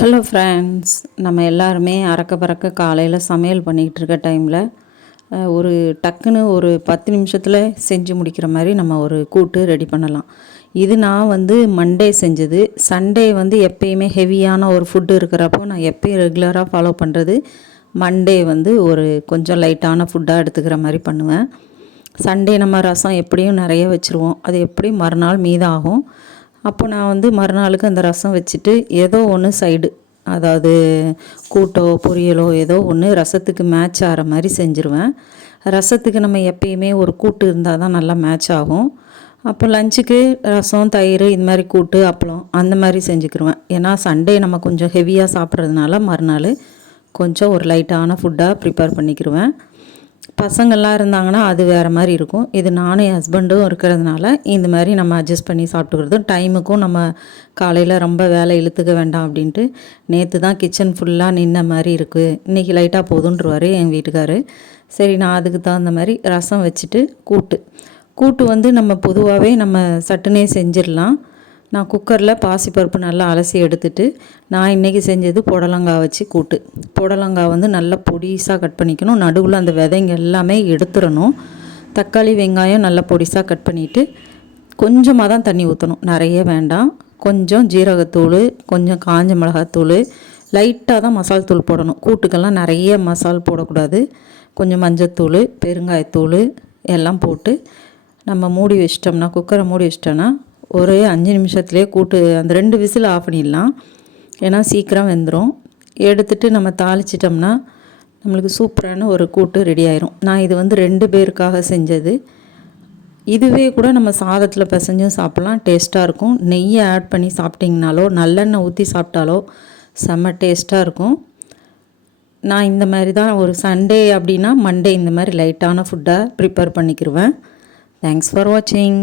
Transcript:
Hello friends, நம்ம எல்லாருமே அறக்க பறக்க காலையில் சமையல் பண்ணிகிட்டு இருக்க டைமில் ஒரு டக்குன்னு ஒரு 10 நிமிஷத்தில் செஞ்சு முடிக்கிற மாதிரி நம்ம ஒரு கூட்டு ரெடி பண்ணலாம். இது நான் மண்டே செஞ்சது. சண்டே எப்பயுமே ஹெவியான ஒரு ஃபுட்டு இருக்கிறப்போ நான் எப்பயும் ரெகுலராக ஃபாலோ பண்ணுறது மண்டே ஒரு கொஞ்சம் லைட்டான ஃபுட்டாக எடுத்துக்கிற மாதிரி பண்ணுவேன். சண்டே நம்ம ரசம் எப்படியும் நிறைய வச்சுருவோம், அது எப்படியும் மறுநாள் மீதாகும். அப்போ நான் மறுநாளுக்கு அந்த ரசம் வச்சுட்டு ஏதோ ஒன்று சைடு, அதாவது கூட்டோ பொரியலோ ஏதோ ஒன்று ரசத்துக்கு மேட்ச் ஆகிற மாதிரி செஞ்சுருவேன். ரசத்துக்கு நம்ம எப்பயுமே ஒரு கூட்டு இருந்தால் தான் நல்லா மேட்ச் ஆகும். அப்போ லஞ்சுக்கு ரசம், தயிர், இது மாதிரி கூட்டு, அப்பளம் அந்த மாதிரி செஞ்சுக்கிருவேன். ஏன்னா சண்டே நம்ம கொஞ்சம் ஹெவியாக சாப்பிட்றதுனால மறுநாள் கொஞ்சம் ஒரு லைட்டான ஃபுட்டாக ப்ரிப்பேர் பண்ணிக்கிருவேன். பசங்கள்லாம் இருந்தாங்கன்னா அது வேறு மாதிரி இருக்கும். இது நானும் என் ஹஸ்பண்டும் இருக்கிறதுனால இந்த மாதிரி நம்ம அட்ஜஸ்ட் பண்ணி சாப்பிட்டுக்கிறது. டைமுக்கும் நம்ம காலையில் ரொம்ப வேலை இழுத்துக்க வேண்டாம் அப்படின்ட்டு நேற்று தான் கிச்சன் ஃபுல்லாக நின்ன மாதிரி இருக்குது, இன்றைக்கி லைட்டாக போதுன்றுவார் எங்கள் வீட்டுக்காரு. சரி, நான் அதுக்கு தகுந்த மாதிரி ரசம் வச்சுட்டு கூட்டு நம்ம பொதுவாகவே நம்ம சட்டுனே செஞ்சிடலாம். நான் குக்கரில் பாசிப்பருப்பு நல்லா அலசி எடுத்துட்டு நான் இன்றைக்கி செஞ்சது புடலங்காய் வச்சு கூட்டு. புடலங்காய் நல்லா பொடிசாக கட் பண்ணிக்கணும், நடுவில் அந்த விதைங்க எல்லாமே எடுத்துடணும். தக்காளி, வெங்காயம் நல்லா பொடிசாக கட் பண்ணிவிட்டு கொஞ்சமாக தான் தண்ணி ஊற்றணும், நிறைய வேண்டாம். கொஞ்சம் ஜீரகத்தூள், கொஞ்சம் காஞ்ச மிளகாத்தூள், லைட்டாக தான் மசால் தூள் போடணும். கூட்டுக்கெல்லாம் நிறைய மசால் போடக்கூடாது. கொஞ்சம் மஞ்சத்தூள், பெருங்காயத்தூள் எல்லாம் போட்டு நம்ம மூடி வச்சிட்டோம்னா, குக்கரை மூடி வச்சிட்டோன்னா ஒரு 5 நிமிஷத்துலேயே கூட்டு அந்த 2 விசில் ஆஃப் பண்ணிடலாம். ஏன்னா சீக்கிரம் வெந்துடும். எடுத்துகிட்டு நம்ம தாளிச்சிட்டோம்னா நம்மளுக்கு சூப்பரான ஒரு கூட்டு ரெடி ஆயிரும். நான் இது 2 பேருக்காக செஞ்சது. இதுவே கூட நம்ம சாதத்தில் பிசைஞ்சும் சாப்பிட்லாம், டேஸ்ட்டாக இருக்கும். நெய்யை ஆட் பண்ணி சாப்பிட்டிங்கனாலோ நல்லெண்ணெய் ஊற்றி சாப்பிட்டாலோ செம்ம டேஸ்ட்டாக இருக்கும். நான் இந்த மாதிரி தான் ஒரு சண்டே அப்படின்னா மண்டே இந்த மாதிரி லைட்டான ஃபுட்டாக ப்ரிப்பேர் பண்ணிக்கிடுவேன். தேங்க்ஸ் ஃபார் வாட்சிங்.